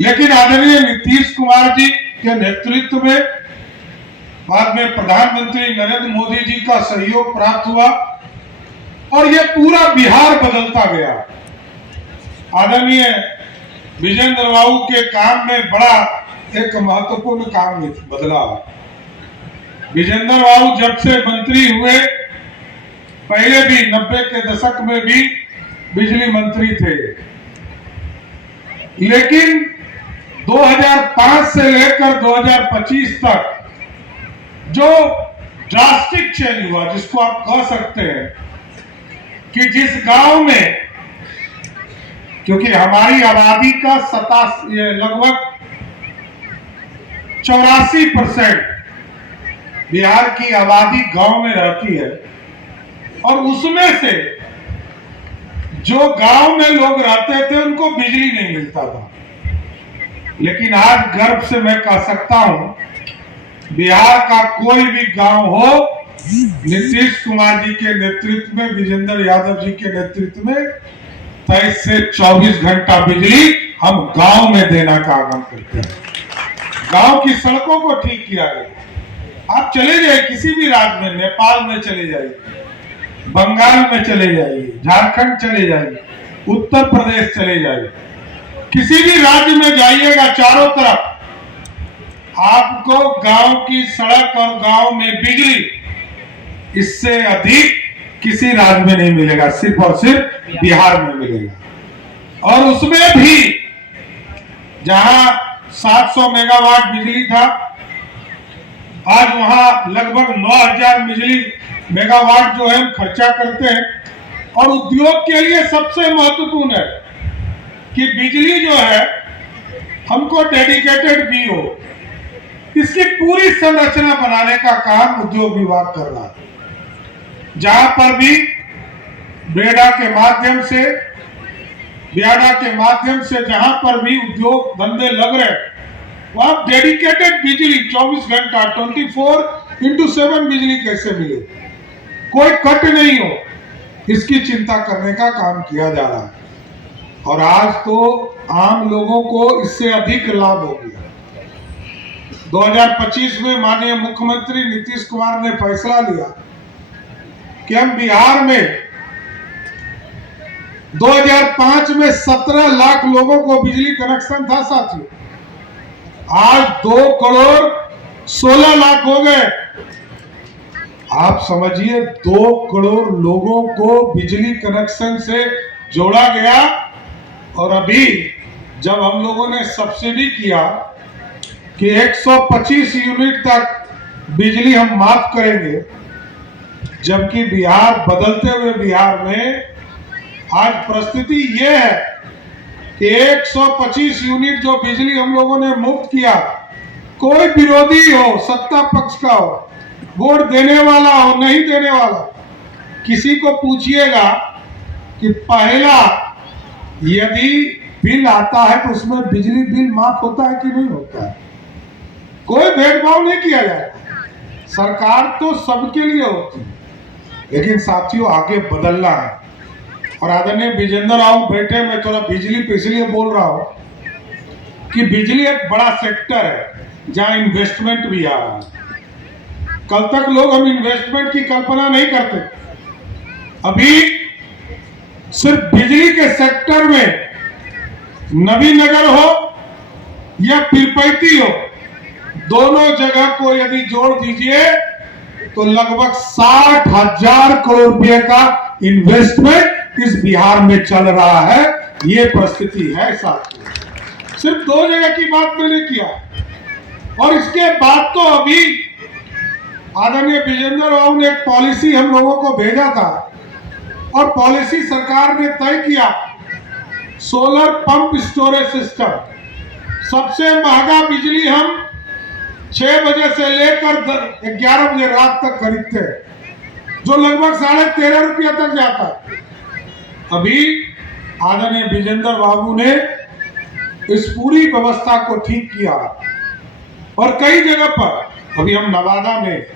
लेकिन आदरणीय नीतीश कुमार जी के नेतृत्व में, बाद में प्रधानमंत्री नरेंद्र मोदी जी का सहयोग प्राप्त हुआ और ये पूरा बिहार बदलता गया। आदरणीय विजेंद्र बाबू के काम में बड़ा एक महत्वपूर्ण काम बदला। विजेंद्र बाबू जब से मंत्री हुए, पहले भी 90 के दशक में भी बिजली मंत्री थे, लेकिन 2005 से लेकर 2025 तक जो ड्रास्टिक चेंज हुआ, जिसको आप कह सकते हैं कि जिस गांव में, क्योंकि हमारी आबादी का लगभग 84% बिहार की आबादी गांव में रहती है, और उसमें से जो गांव में लोग रहते थे उनको बिजली नहीं मिलता था। लेकिन आज गर्व से मैं कह सकता हूं, बिहार का कोई भी गांव हो, नीतीश कुमार जी के नेतृत्व में, विजेंद्र यादव जी के नेतृत्व में 23 से 24 घंटा बिजली हम गांव में देना का काम करते हैं। गांव की सड़कों को ठीक किया गया। आप चले जाइए किसी भी राज्य में, नेपाल में चले जाइए, बंगाल में चले जाइए, झारखंड चले जाइए, उत्तर प्रदेश चले जाइए, किसी भी राज्य में जाइएगा, चारों तरफ आपको गांव की सड़क और गांव में बिजली इससे अधिक किसी राज्य में नहीं मिलेगा, सिर्फ और सिर्फ बिहार में मिलेगा। और उसमें भी जहां 700 मेगावाट बिजली था, आज वहां लगभग 9000 बिजली मेगावाट जो है हम खर्चा करते हैं। और उद्योग के लिए सबसे महत्वपूर्ण है कि बिजली जो है हमको डेडिकेटेड भी हो। इसकी पूरी संरचना बनाने का काम उद्योग विभाग कर रहा है। जहां पर भी बियाडा के माध्यम से जहां पर भी उद्योग धंधे लग रहे, वहां डेडिकेटेड बिजली 24 घंटा 24x7 बिजली कैसे मिले, कोई कट नहीं हो, इसकी चिंता करने का काम किया जा रहा है। और आज तो आम लोगों को इससे अधिक लाभ हो गया। 2025 में माननीय मुख्यमंत्री नीतीश कुमार ने फैसला लिया कि हम बिहार में 2005 में 17 लाख लोगों को बिजली कनेक्शन था साथियों, आज 2,16,00,000 हो गए। आप समझिए, 2 करोड़ लोगों को बिजली कनेक्शन से जोड़ा गया। और अभी जब हम लोगों ने सब्सिडी किया कि 125 यूनिट तक बिजली हम माफ करेंगे, जबकि बिहार बदलते हुए बिहार में आज परिस्थिति ये है कि 125 यूनिट जो बिजली हम लोगों ने मुफ्त किया, कोई विरोधी हो, सत्ता पक्ष का हो, वोट देने वाला हो, नहीं देने वाला, किसी को पूछिएगा कि पहला यदि बिल आता है तो उसमें बिजली बिल माफ होता है कि नहीं होता है। कोई भेदभाव नहीं किया जाता। सरकार तो सबके लिए होती है, लेकिन साथियों आगे बदलना है। और आदरणीय विजेंद्र बाबू बैठे, मैं थोड़ा बिजली पे इसलिए बोल रहा हूं कि बिजली एक बड़ा सेक्टर है जहां इन्वेस्टमेंट भी आ रहा है। कल तक लोग हम इन्वेस्टमेंट की कल्पना नहीं करते, अभी सिर्फ बिजली के सेक्टर में नवीनगर हो या पीरपैती हो, दोनों जगह को यदि जोड़ दीजिए तो लगभग 60,000 करोड़ रुपए का इन्वेस्टमेंट इस बिहार में चल रहा है। ये परिस्थिति है साथियों। सिर्फ 2 जगह की बात मैंने किया, और इसके बाद तो अभी आदरणीय विजेंद्र बाबू ने एक पॉलिसी हम लोगों को भेजा था, और पॉलिसी सरकार ने तय किया, सोलर पंप स्टोरेज सिस्टम। सबसे महंगा बिजली हम 6 बजे से लेकर 11 बजे रात तक खरीदते हैं, जो लगभग 13.5 रुपया तक जाता है। अभी आदरणीय विजेंद्र बाबू ने इस पूरी व्यवस्था को ठीक किया, और कई जगह पर, अभी हम नवादा में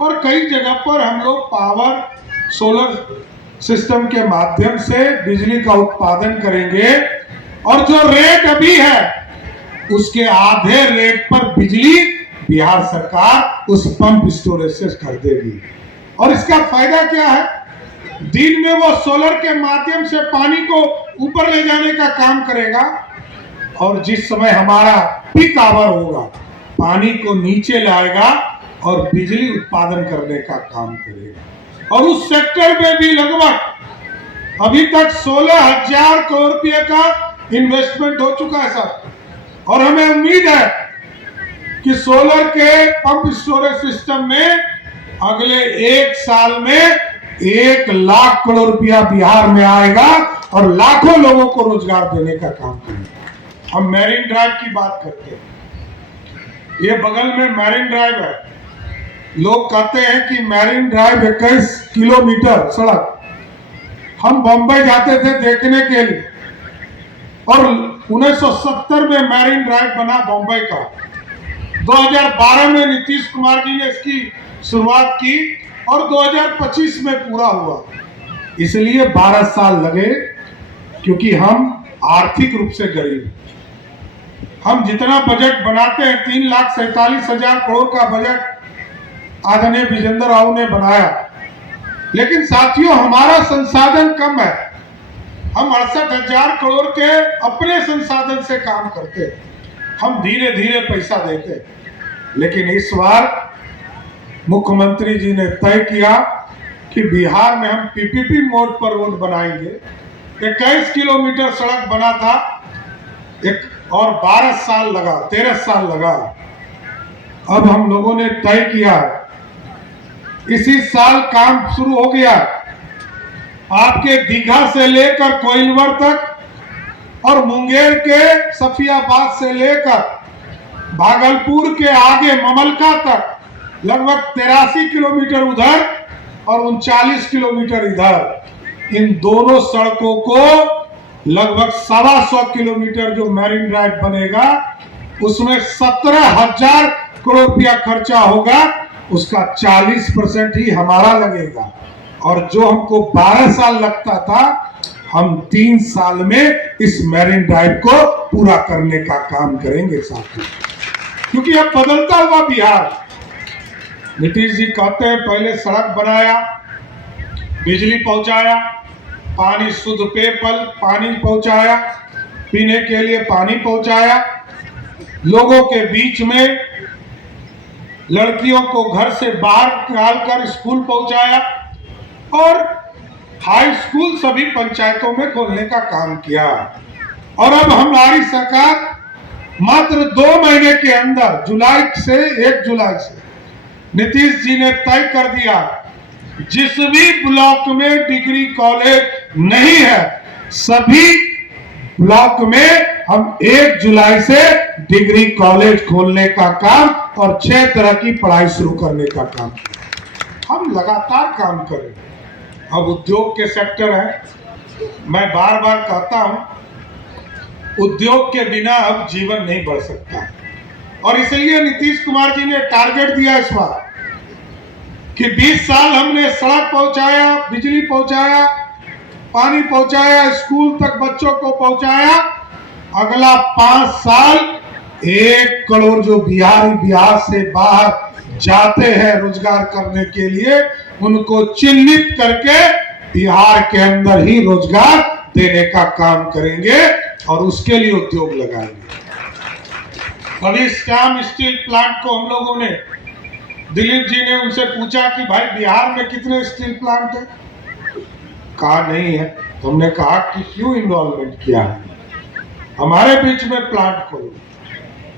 और कई जगह पर हम लोग पावर सोलर सिस्टम के माध्यम से बिजली का उत्पादन करेंगे। और जो रेट अभी है उसके आधे रेट पर बिजली बिहार सरकार उस पंप स्टोरेज से खरीदेगी। और इसका फायदा क्या है? दिन में वो सोलर के माध्यम से पानी को ऊपर ले जाने का काम करेगा और जिस समय हमारा पीक आवर होगा पानी को नीचे लाएगा और बिजली उत्पादन करने का काम करेगा। और उस सेक्टर में भी लगभग अभी तक 16,000 करोड़ रुपए का इन्वेस्टमेंट हो चुका है सर। और हमें उम्मीद है कि सोलर के पंप स्टोरेज सिस्टम में अगले 1 साल में 1 लाख करोड़ रुपया बिहार में आएगा और लाखों लोगों को रोजगार देने का काम करेगा। हम मैरीन ड्राइव की बात करते हैं, ये बगल में मैरीन ड्राइव है। लोग कहते हैं कि मैरीन ड्राइव 21 किलोमीटर सड़क। हम बंबई जाते थे देखने के लिए और 1970 में मैरीन ड्राइव बना बंबई का। 2012 में नीतीश कुमार जी ने इसकी शुरुआत की और 2025 में पूरा हुआ। इसलिए 12 साल लगे क्योंकि हम आर्थिक रूप से गरीब हैं। हम जितना बजट बनाते हैं 3,47,000 करोड़ का बजट आदरणीय विजेंद्र राव ने बनाया, लेकिन साथियों हमारा संसाधन कम है। हम 68,000 करोड़ के अपने संसाधन से काम करते हैं, हम धीरे धीरे पैसा देते हैं। लेकिन इस बार मुख्यमंत्री जी ने तय किया कि बिहार में हम पीपीपी मोड पर रोड बनाएंगे। 21 किलोमीटर सड़क बना था और 12 साल लगा, 13 साल लगा। अब हम लोगों ने तय किया इसी साल काम शुरू हो गया। आपके दीघा से लेकर कोइलवर तक और मुंगेर के सफियाबाद से लेकर भागलपुर के आगे ममलका तक लगभग 83 किलोमीटर उधर और 39 किलोमीटर इधर। इन दोनों सड़कों को लगभग 125 किलोमीटर जो मैरीन ड्राइव बनेगा उसमें 17,000 करोड़ रुपया खर्चा होगा, उसका 40% ही हमारा लगेगा। और जो हमको 12 साल लगता था हम 3 साल में इस मैरीन ड्राइव को पूरा करने का काम करेंगे साथियों। क्योंकि अब बदलता हुआ बिहार, नीतीश जी कहते हैं पहले सड़क बनाया, बिजली पहुंचाया, पानी शुद्ध पेयजल पानी पहुंचाया, पीने के लिए पानी पहुंचाया, लोगों के बीच में लड़कियों को घर से बाहर निकालकर स्कूल पहुंचाया और हाई स्कूल सभी पंचायतों में खोलने का काम किया। और अब हमारी सरकार मात्र 2 महीने के अंदर जुलाई से 1 जुलाई से नीतीश जी ने तय कर दिया जिस भी ब्लॉक में डिग्री कॉलेज नहीं है सभी ब्लॉक में हम 1 जुलाई से डिग्री कॉलेज खोलने का काम और 6 तरह की पढ़ाई शुरू करने का काम हम लगातार काम करें। अब उद्योग के सेक्टर है, मैं बार बार कहता हूं उद्योग के बिना अब जीवन नहीं बढ़ सकता और इसलिए नीतीश कुमार जी ने टारगेट दिया इस बार कि 20 साल हमने सड़क पहुंचाया, बिजली पहुंचाया, पानी पहुंचाया, स्कूल तक बच्चों को पहुंचाया। अगला 5 साल 1 करोड़ जो बिहार से बाहर जाते हैं रोजगार करने के लिए उनको चिन्हित करके बिहार के अंदर ही रोजगार देने का काम करेंगे और उसके लिए उद्योग लगाएंगे। अभी श्याम स्टील प्लांट को हम लोगों ने दिलीप जी ने उनसे पूछा कि भाई बिहार में कितने स्टील प्लांट है? कहा नहीं है। तो हमने कहा कि क्यों इन्वॉल्वमेंट किया है, हमारे बीच में प्लांट खोलो,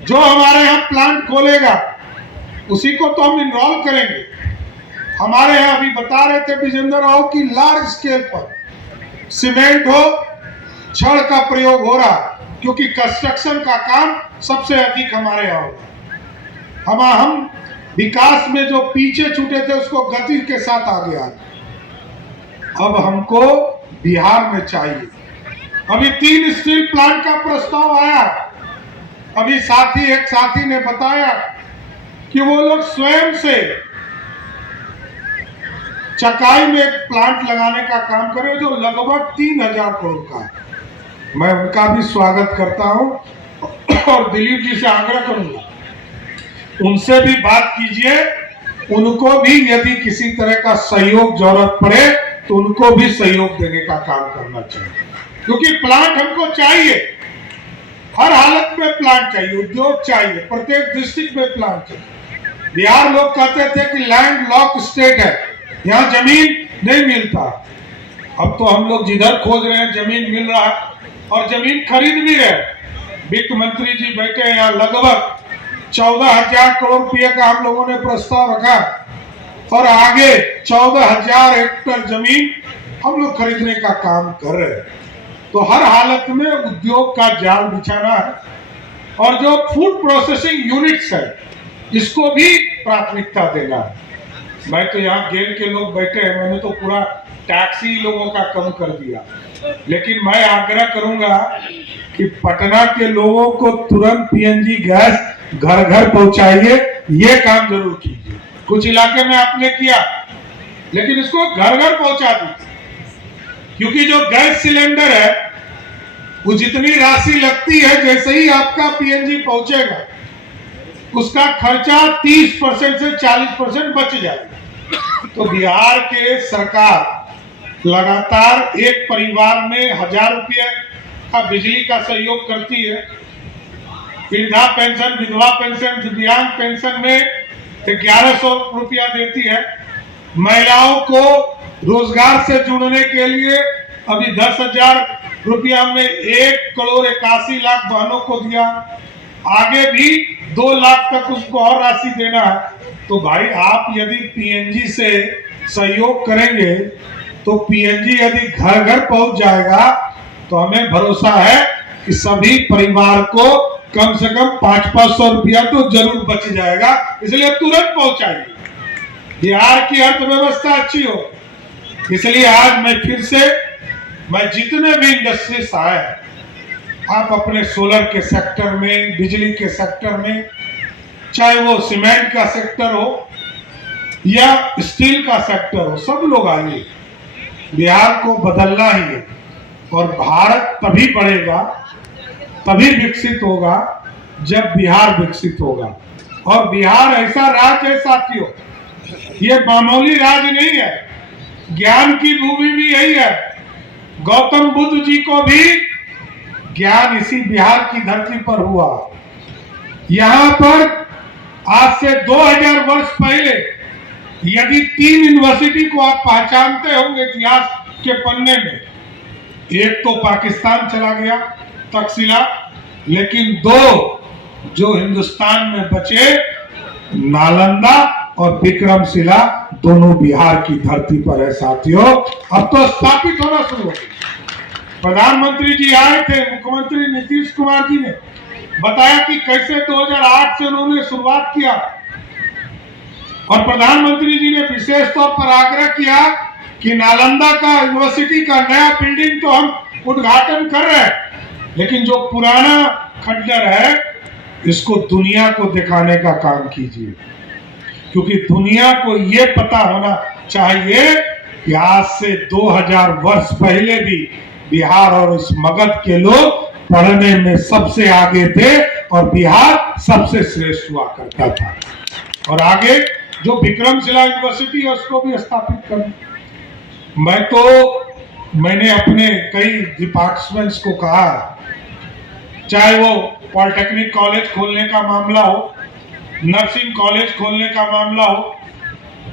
जो हमारे यहाँ प्लांट खोलेगा उसी को तो हम इनरोल करेंगे। हमारे यहाँ अभी बता रहे थे विजेंद्र राव की लार्ज स्केल पर सीमेंट हो, छड़ का प्रयोग हो रहा क्योंकि कंस्ट्रक्शन का काम सबसे अधिक हमारे यहाँ होगा। हम विकास में जो पीछे छूटे थे उसको गति के साथ आगे आ गए। अब हमको बिहार में चाहिए। अभी 3 स्टील प्लांट का प्रस्ताव आया। अभी एक साथी ने बताया कि वो लोग स्वयं से चकाई में एक प्लांट लगाने का काम करे जो लगभग 3,000 करोड़ का है। मैं उनका भी स्वागत करता हूं और दिलीप जी से आग्रह करूंगा, उनसे भी बात कीजिए, उनको भी यदि किसी तरह का सहयोग जरूरत पड़े तो उनको भी सहयोग देने का काम करना चाहिए, क्योंकि प्लांट हमको चाहिए, हर हालत में प्लांट चाहिए, उद्योग चाहिए, प्रत्येक डिस्ट्रिक्ट में प्लांट चाहिए। बिहार लोग कहते थे कि लैंड लॉक स्टेट है, यहाँ जमीन नहीं मिलता। अब तो हम लोग जिधर खोज रहे हैं जमीन मिल रहा है और जमीन खरीद भी रहे। वित्त मंत्री जी बैठे हैं यहाँ, लगभग 14,000 करोड़ रुपए का हम लोगों ने प्रस्ताव रखा और आगे 14,000 हेक्टेयर जमीन हम लोग खरीदने का काम कर रहे हैं। तो हर हालत में उद्योग का जाल बिछाना है और जो फूड प्रोसेसिंग यूनिट्स है इसको भी प्राथमिकता देना है। मैं तो यहाँ गेल के लोग बैठे हैं, मैंने तो पूरा टैक्सी लोगों का कम कर दिया, लेकिन मैं आग्रह करूंगा कि पटना के लोगों को तुरंत पीएनजी गैस घर घर पहुंचाइए, ये काम जरूर कीजिए। कुछ इलाके में आपने किया, लेकिन इसको घर घर पहुंचा दीजिए, क्योंकि जो गैस सिलेंडर है वो जितनी राशि लगती है, जैसे ही आपका पीएनजी पहुंचेगा उसका खर्चा 30% से 40% बच जाएगा। तो बिहार के सरकार लगातार एक परिवार में 1,000 रुपये का बिजली का सहयोग करती है, वृद्धा पेंशन, विधवा पेंशन, दिव्यांग पेंशन में 1,100 रुपया देती है। महिलाओं को रोजगार से जुड़ने के लिए अभी 10,000 रुपया हमने 1,81,00,000 बहनों को दिया, आगे भी 2 लाख तक उसको और राशि देना है। तो भाई आप यदि पीएनजी से सहयोग करेंगे तो पीएनजी यदि घर घर पहुंच जाएगा तो हमें भरोसा है कि सभी परिवार को कम से कम 500-500 रुपया तो जरूर बच जाएगा, इसलिए तुरंत पहुंचाइए, बिहार की अर्थव्यवस्था अच्छी हो। इसलिए आज मैं फिर से जितने भी इंडस्ट्रीज आए, आप अपने सोलर के सेक्टर में, बिजली के सेक्टर में, चाहे वो सीमेंट का सेक्टर हो या स्टील का सेक्टर हो, सब लोग आइए, बिहार को बदलना ही है। और भारत तभी बढ़ेगा, तभी विकसित होगा जब बिहार विकसित होगा। और बिहार ऐसा राज्य है साथियों, ये मामूली राज्य नहीं है, ज्ञान की भूमि भी यही है। गौतम बुद्ध जी को भी ज्ञान इसी बिहार की धरती पर हुआ। यहाँ पर आज से 2000 वर्ष पहले यदि 3 यूनिवर्सिटी को आप पहचानते होंगे इतिहास के पन्ने में, एक तो पाकिस्तान चला गया तक्षशिला, लेकिन 2 जो हिंदुस्तान में बचे, नालंदा और विक्रमशिला, दोनों बिहार की धरती पर है साथियों। अब तो स्थापित होना शुरू हो गया। प्रधानमंत्री जी आए थे, मुख्यमंत्री नीतीश कुमार जी ने बताया कि कैसे 2008 से उन्होंने शुरुआत किया और प्रधानमंत्री जी ने विशेष तौर पर आग्रह किया कि नालंदा का यूनिवर्सिटी का नया बिल्डिंग तो हम उद्घाटन कर रहे हैं, लेकिन जो पुराना खंडर है इसको दुनिया को दिखाने का काम कीजिए, क्योंकि दुनिया को ये पता होना चाहिए कि आज से 2000 वर्ष पहले भी बिहार और इस मगध के लोग पढ़ने में सबसे आगे थे और बिहार सबसे श्रेष्ठ हुआ करता था। और आगे जो विक्रमशिला यूनिवर्सिटी है उसको भी स्थापित कर। मैंने अपने कई डिपार्टमेंट्स को कहा, चाहे वो पॉलिटेक्निक कॉलेज खोलने का मामला हो, नर्सिंग कॉलेज खोलने का मामला हो,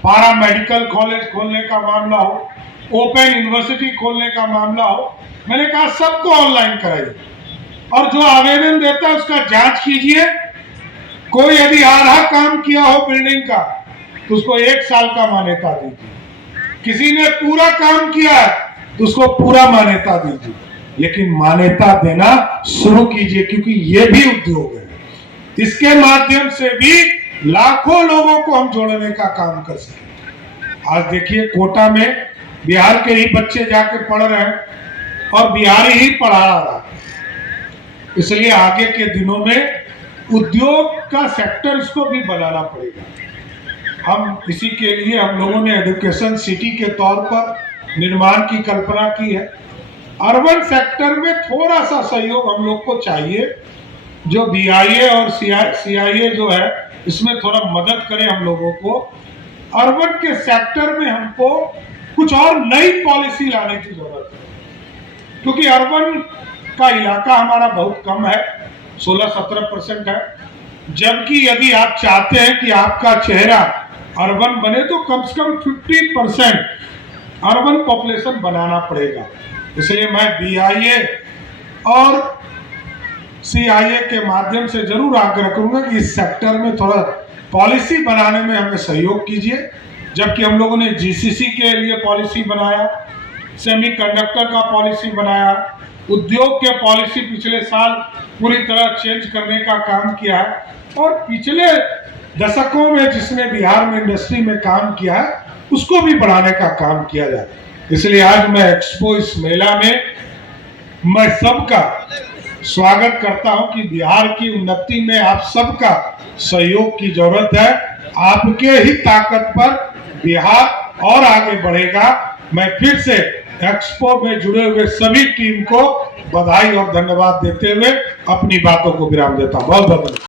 पारा मेडिकल कॉलेज खोलने का मामला हो, ओपन यूनिवर्सिटी खोलने का मामला हो, मैंने कहा सबको ऑनलाइन कराइए और जो आवेदन देता है उसका जांच कीजिए। कोई यदि आधा काम किया हो बिल्डिंग का तो उसको 1 साल का मान्यता दीजिए, किसी ने पूरा काम किया है तो उसको पूरा मान्यता दीजिए, लेकिन मान्यता देना शुरू कीजिए, क्योंकि ये भी उद्योग है, इसके माध्यम से भी लाखों लोगों को हम जोड़ने का काम कर सकें। आज देखिए कोटा में बिहार के ही बच्चे जाके पढ़ रहे हैं और बिहारी ही पढ़ा रहा है। इसलिए आगे के दिनों में उद्योग का सेक्टर इसको भी बनाना पड़ेगा। हम इसी के लिए हम लोगों ने एजुकेशन सिटी के तौर पर निर्माण की कल्पना की है। अर्बन सेक्टर में थोड़ा सा सहयोग हम लोग को चाहिए, जो BIA और CIA जो है इसमें थोड़ा मदद करे हम लोगों को। अर्बन के सेक्टर में हमको कुछ और नई पॉलिसी लाने की जरूरत है, क्योंकि अर्बन का इलाका हमारा बहुत कम है, 16-17% है, जबकि यदि आप चाहते हैं कि आपका चेहरा अर्बन बने तो कम से कम 50% अर्बन पॉपुलेशन बनाना पड़ेगा। इसलिए मैं BIA और CIA के माध्यम से जरूर आग्रह करूंगा कि इस सेक्टर में थोड़ा पॉलिसी बनाने में हमें सहयोग कीजिए। जबकि हम लोगों ने GCC के लिए पॉलिसी बनाया, सेमीकंडक्टर का पॉलिसी बनाया, उद्योग के पॉलिसी पिछले साल पूरी तरह चेंज करने का काम किया है, और पिछले दशकों में जिसने बिहार में इंडस्ट्री में काम किया है उसको भी बढ़ाने का काम किया जाए। इसलिए आज मैं एक्सपो इस मेला में मैं सबका स्वागत करता हूं कि बिहार की उन्नति में आप सबका सहयोग की जरूरत है। आपके ही ताकत पर बिहार और आगे बढ़ेगा। मैं फिर से एक्सपो में जुड़े हुए सभी टीम को बधाई और धन्यवाद देते हुए अपनी बातों को विराम देता हूं। बहुत बहुत